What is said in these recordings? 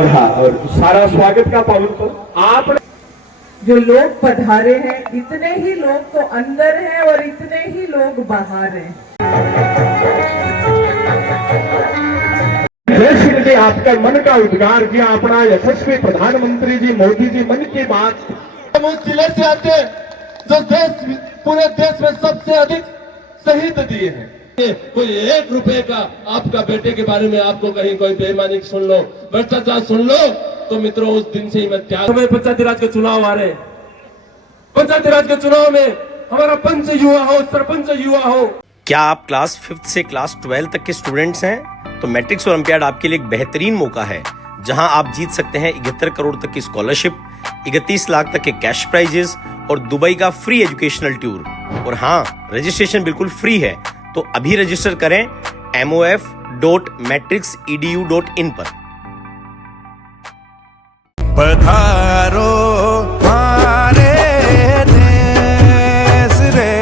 हाँ, और सारा स्वागत का पावन पल आप जो लोग पधारे हैं, इतने ही लोग तो अंदर हैं और इतने ही लोग बाहर हैं। देश ने आपका मन का उद्गार किया, अपना यशस्वी प्रधानमंत्री जी मोदी जी मन की बात। हम उस जिले से आते हैं जो पूरे देश में सबसे अधिक शहीद दिए हैं। कोई 1 रुपए का आपका बेटे के बारे में आपको कहीं कोई बेईमानी सुन लो, भ्रष्टाचार सुन लो, तो मित्रों उस दिन से ही मैं त्याग। पंचायती राज के चुनाव आ रहे, पंचायती राज के चुनाव में हमारा पंच युवा हो, सरपंच युवा हो। क्या आप क्लास 5 से क्लास 12 तक के स्टूडेंट्स हैं? तो मैट्रिक्स ओलंपियाड आपके लिए एक बेहतरीन मौका है, जहां आप जीत सकते हैं 71 करोड़ तक की स्कॉलरशिप, 31 लाख तक के कैश प्राइजेस और दुबई का फ्री एजुकेशनल टूर। और हाँ, रजिस्ट्रेशन बिल्कुल फ्री है, तो अभी रजिस्टर करें mof.matrixedu.in पर। पधारो हमारे देश रे।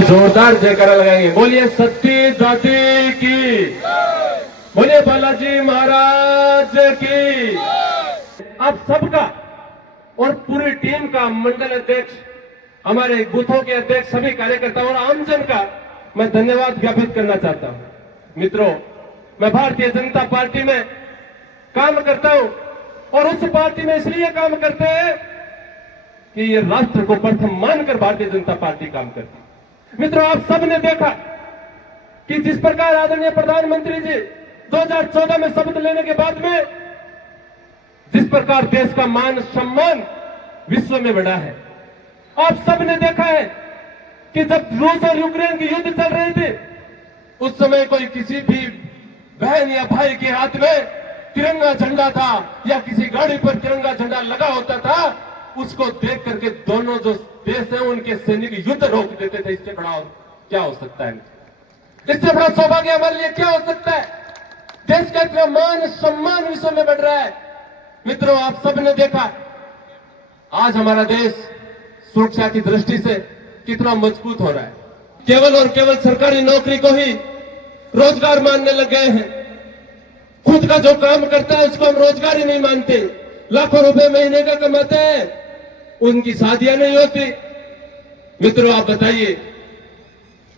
जोरदार जयकारा लगाएंगे। बोलिए सत्ती दादी की, बोलिए बालाजी महाराज की। आप सबका और पूरी टीम का, मंडल अध्यक्ष, हमारे बूथों के अध्यक्ष, सभी कार्यकर्ताओं और आमजन का मैं धन्यवाद ज्ञापित करना चाहता हूं। मित्रों, मैं भारतीय जनता पार्टी में काम करता हूं और उस पार्टी में इसलिए काम करते हैं कि ये राष्ट्र को प्रथम मानकर भारतीय जनता पार्टी काम करती है। मित्रों, आप सबने देखा कि जिस प्रकार आदरणीय प्रधानमंत्री जी 2014 में शपथ लेने के बाद में जिस प्रकार देश का मान सम्मान विश्व में बढ़ा है। आप सबने देखा है कि जब रूस और यूक्रेन की युद्ध चल रहे थे, उस समय कोई किसी भी बहन या भाई के हाथ में तिरंगा झंडा था या किसी गाड़ी पर तिरंगा झंडा लगा होता था, उसको देख करके दोनों जो देश हैं उनके सैनिक युद्ध रोक देते थे। इससे बड़ा क्या हो सकता है? इससे बड़ा सौभाग्य हमारे लिए क्या हो सकता है? देश का इतना मान सम्मान विश्व में बढ़ रहा है। मित्रों, आप सबने देखा आज हमारा देश सुरक्षा की दृष्टि से कितना मजबूत हो रहा है। केवल और केवल सरकारी नौकरी को ही रोजगार मानने लग गए हैं। खुद का जो काम करता है उसको हम रोजगार ही नहीं मानते। लाखों रुपए महीने का कमाते हैं, उनकी शादियां नहीं होती। मित्रों, आप बताइए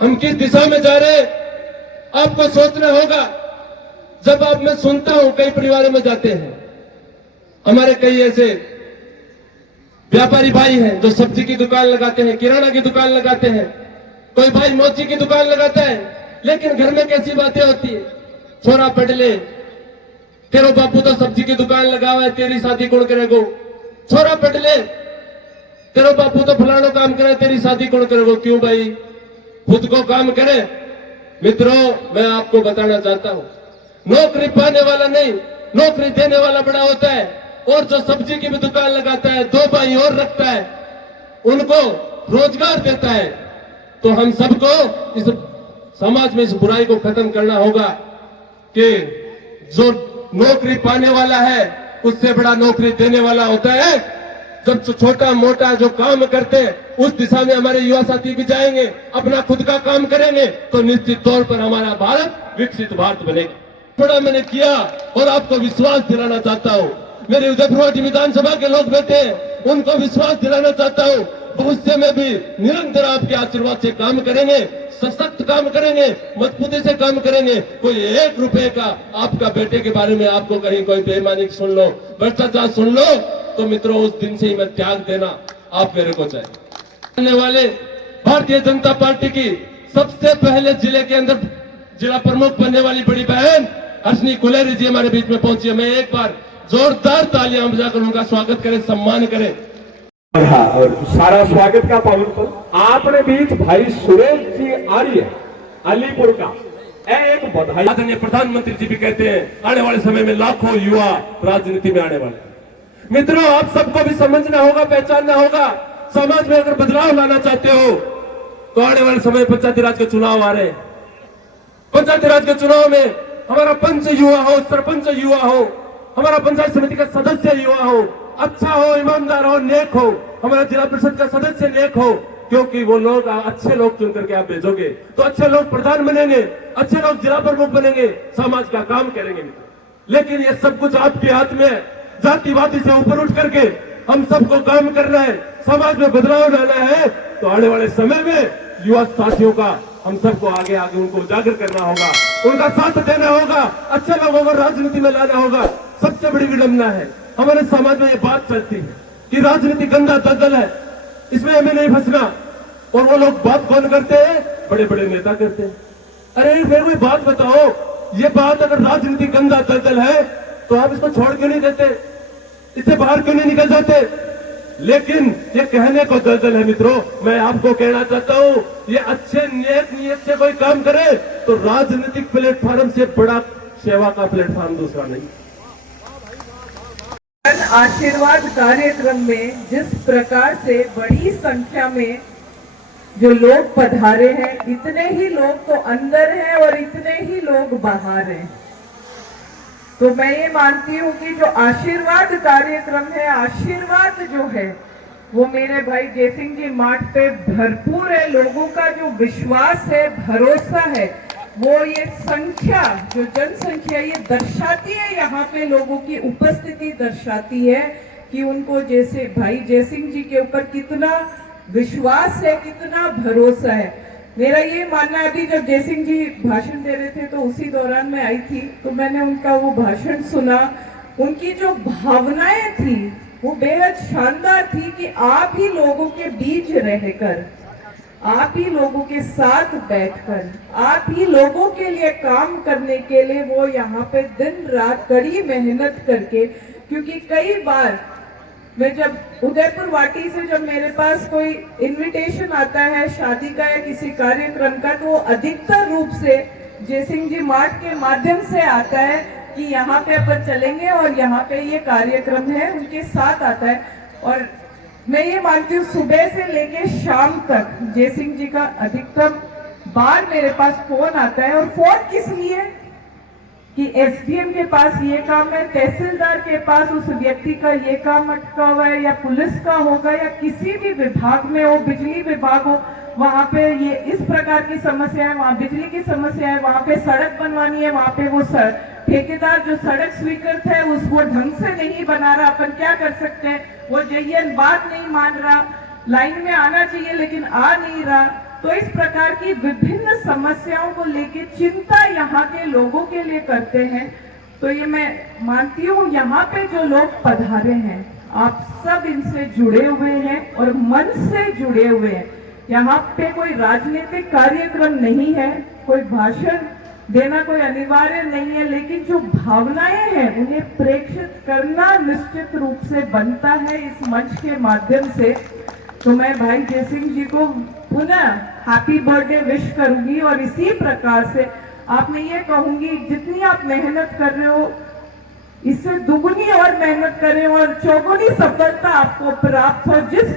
हम किस दिशा में जा रहे हैं? आपको सोचना होगा। जब आप मैं सुनता हूं कई परिवारों में जाते हैं, हमारे कई ऐसे व्यापारी भाई हैं जो सब्जी की दुकान लगाते हैं, किराना की दुकान लगाते हैं, कोई भाई मोची की दुकान लगाता है, लेकिन घर में कैसी बातें होती है? छोरा पढ़ ले, तेरो बापू तो सब्जी की दुकान लगा हुआ है, तेरी शादी कौन करेगो? छोरा पढ़ ले, तेरो बापू तो फलानो काम करे, तेरी शादी कौन करेगो? क्यों भाई? खुद को काम करे। मित्रों, मैं आपको बताना चाहता हूं, नौकरी पाने वाला नहीं, नौकरी देने वाला बड़ा होता है। और जो सब्जी की भी दुकान लगाता है, 2 भाई और रखता है, उनको रोजगार देता है। तो हम सबको इस समाज में इस बुराई को खत्म करना होगा कि जो नौकरी पाने वाला है उससे बड़ा नौकरी देने वाला होता है। जब छोटा मोटा जो काम करते हैं उस दिशा में हमारे युवा साथी भी जाएंगे, अपना खुद का काम करेंगे, तो निश्चित तौर पर हमारा भारत विकसित भारत बनेगा। थोड़ा मैंने किया और आपको विश्वास दिलाना चाहता हूं। मेरे उदयपुर विधानसभा के लोग बैठे हैं, उनको विश्वास दिलाना चाहता हूं, भविष्य में भी निरंतर आपके आशीर्वाद से काम करेंगे, सशक्त काम करेंगे, मजबूती से काम करेंगे। कोई 1 रुपए का आपका बेटे के बारे में आपको कहीं कोई बेईमानी सुन लो, भ्रष्टाचार सुन लो, तो मित्रों उस दिन से ही मैं त्याग देना आप मेरे को चाहिए। वाले भारतीय जनता पार्टी की सबसे पहले जिले के अंदर जिला प्रमुख बनने वाली बड़ी बहन हर्षनी कुलेरी जी हमारे बीच में पहुंची है। मैं एक बार जोरदार तालियां बजाकर उनका स्वागत करें, सम्मान करें। हाँ, और सारा स्वागत का पावन पर आपने बीच भाई सुरेश जी आर्य अलीपुर का एक बधाई। आदरणीय प्रधानमंत्री जी भी कहते हैं आने वाले समय में लाखों युवा राजनीति में आने वाले। मित्रों, आप सबको भी समझना होगा, पहचानना होगा। समाज में अगर बदलाव लाना चाहते हो तो आने वाले समय पंचायती राज के चुनाव आ रहे हैं। पंचायती राज के चुनाव में हमारा पंच युवा हो, सरपंच युवा हो, हमारा पंचायत समिति का सदस्य युवा हो, अच्छा हो, ईमानदार हो, नेक हो, हमारा जिला परिषद का सदस्य नेक हो, क्योंकि वो लोग अच्छे लोग चुन करके आप भेजोगे तो अच्छे लोग प्रधान बनेंगे, अच्छे लोग जिला प्रमुख बनेंगे, समाज का काम करेंगे। लेकिन ये सब कुछ आपके हाथ में है। जातिवादी से ऊपर उठ करके हम सबको काम करना है, समाज में बदलाव लाना है। तो आने वाले समय में युवा साथियों का हम सबको आगे आगे उनको उजागर करना होगा, उनका साथ देना होगा, अच्छे लोगों को राजनीति में लाना होगा। सबसे बड़ी विडंबना है हमारे समाज में ये बात चलती है कि राजनीति गंदा दलदल है, इसमें हमें नहीं फंसना। और वो लोग बात कौन करते हैं? बड़े बड़े नेता करते हैं। अरे मेरे को बात बताओ, ये बात अगर राजनीति गंदा दलदल है तो आप इसको छोड़ क्यों नहीं देते? इससे बाहर क्यों नहीं निकल जाते? लेकिन ये कहने को दलदल है। मित्रों, मैं आपको कहना चाहता हूं, ये अच्छे नेक नियत से कोई काम करे तो राजनीतिक प्लेटफॉर्म से बड़ा सेवा का प्लेटफॉर्म दूसरा नहीं। जन आशीर्वाद कार्यक्रम में जिस प्रकार से बड़ी संख्या में जो लोग पधारे हैं, इतने ही लोग तो अंदर हैं और इतने ही लोग बाहर हैं। तो मैं ये मानती हूँ कि जो आशीर्वाद कार्यक्रम है, आशीर्वाद जो है वो मेरे भाई जयसिंह जी माठ पे भरपूर है। लोगों का जो विश्वास है, भरोसा है, वो ये संख्या, जो जनसंख्या ये दर्शाती है, यहाँ पे लोगों की उपस्थिति दर्शाती है कि उनको जैसे भाई जयसिंह जी के ऊपर कितना विश्वास है, कितना भरोसा है। मेरा ये मानना है, अभी जब जयसिंह जी भाषण दे रहे थे तो उसी दौरान मैं आई थी, तो मैंने उनका वो भाषण सुना। उनकी जो भावनाएं थी वो बेहद शानदार थी कि आप ही लोगों के बीच रहकर, आप ही लोगों के साथ बैठकर, आप ही लोगों के लिए काम करने के लिए वो यहाँ पे दिन रात कड़ी मेहनत करके, क्योंकि कई बार मैं जब उदयपुर वाटी से जब मेरे पास कोई इनविटेशन आता है शादी का या किसी कार्यक्रम का, तो वो अधिकतर रूप से जयसिंह जी माठ के माध्यम से आता है। कि यहाँ पे अपन चलेंगे और यहाँ पे ये कार्यक्रम है उनके साथ आता है। और मैं ये मानती हूँ सुबह से लेके शाम तक जय सिंह जी का अधिकतम बार मेरे पास फोन आता है। और फोन किस लिए कि एसडीएम के पास ये काम है, तहसीलदार के पास उस व्यक्ति का ये काम अटका हुआ है, या पुलिस का होगा, या किसी भी विभाग में हो, बिजली विभाग हो, वहां पे ये इस प्रकार की समस्या है, वहां बिजली की समस्या है, वहां पे सड़क बनवानी है, वहां पे वो ठेकेदार जो सड़क स्वीकृत है उसको ढंग से नहीं बना रहा, अपन क्या कर सकते हैं, वो जेईएन बात नहीं मान रहा, लाइन में आना चाहिए लेकिन आ नहीं रहा। तो इस प्रकार की विभिन्न समस्याओं को लेकर चिंता यहाँ के लोगों के लिए करते हैं। तो ये मैं मानती हूँ यहाँ पे जो लोग पधारे हैं आप सब इनसे जुड़े हुए हैं और मन से जुड़े हुए हैं। यहाँ पे कोई राजनीतिक कार्यक्रम नहीं है, कोई भाषण देना कोई अनिवार्य नहीं है, लेकिन जो भावनाएं हैं उन्हें प्रेषित करना निश्चित रूप से बनता है इस मंच के माध्यम से। तो मैं भाई जय सिंह जी को पुनः हैप्पी बर्थडे विश करूंगी और इसी प्रकार से आप मैं ये कहूंगी जितनी आप मेहनत कर रहे हो इससे दुगुनी और मेहनत करें और चौगुनी सफलता आपको प्राप्त हो। जिस